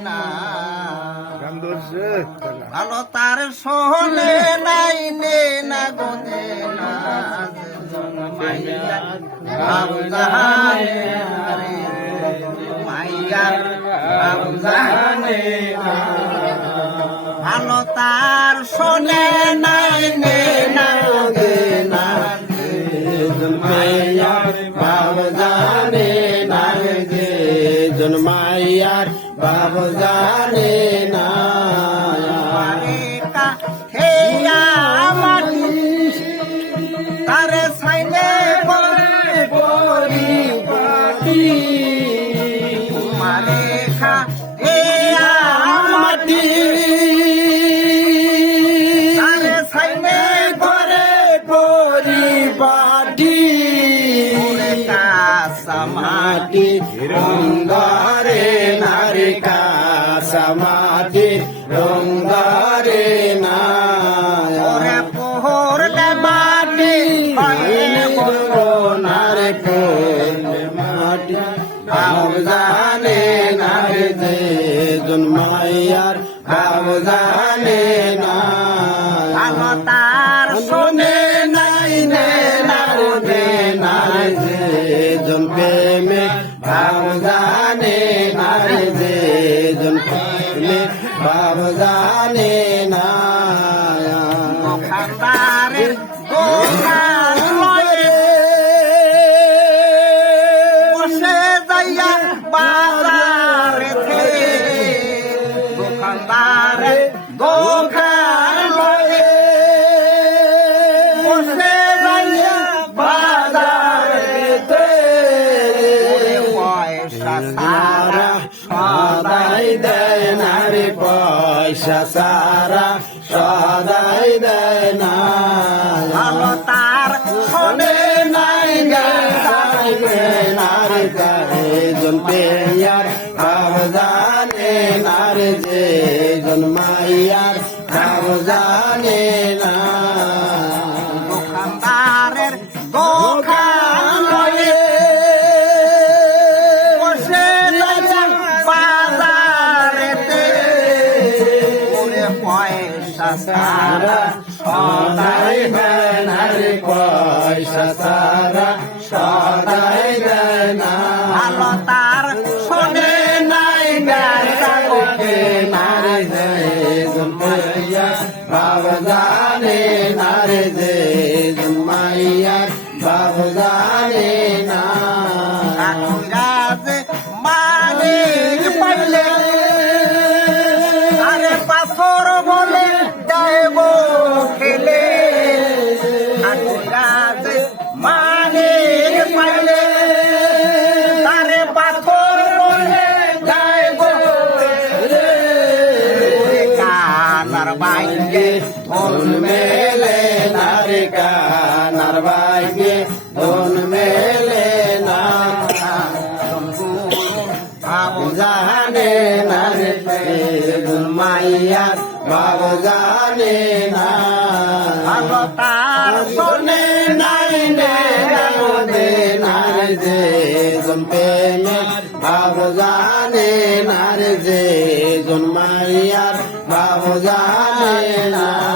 না। ভালো তার শোনে নাই নে না গোদে না ভালো তার শোনে নাই নে না জন্মাইয়ার বাব জানে না হে হেয়া বাব জানে নারে জন্মাইয়ার বাব জানে না তার শোনে নাই নে নারে দে নারে যে জন প্রেমে বাব জানে নারে যে জন বাজারেতে দোকানদারে দোকান লয়ে বসে যাইয়া বাজারেতে পয়সা সারা সদাই দেয় না রে পয়সা সারা সদাই দেয় না। তার শোনে নাই গায়ে পেয়ার ভাব জানে না রে যে জন মাইয়ার ভাব জানে না দোকানদারের দোকান লয়ে বসে যাইয়া বাজারেতে। ওরে পয়সা সারা সদাই দেয় না রে পয়সা সারা নারে জয় জন্মাইয়া বাব জানে নারে যে জন্মাইয়া বাব জানে না রাজ বাইরে ধন মেলে নারে কানার বাইকে ধন মেলে না বাবু জানে নারে মাইয়া বাবু জানে না তার শোনে নাই নে দে নারে যে জম্পে মে বাব জানে নারে যে জন্মাইয়ার বাব জানে না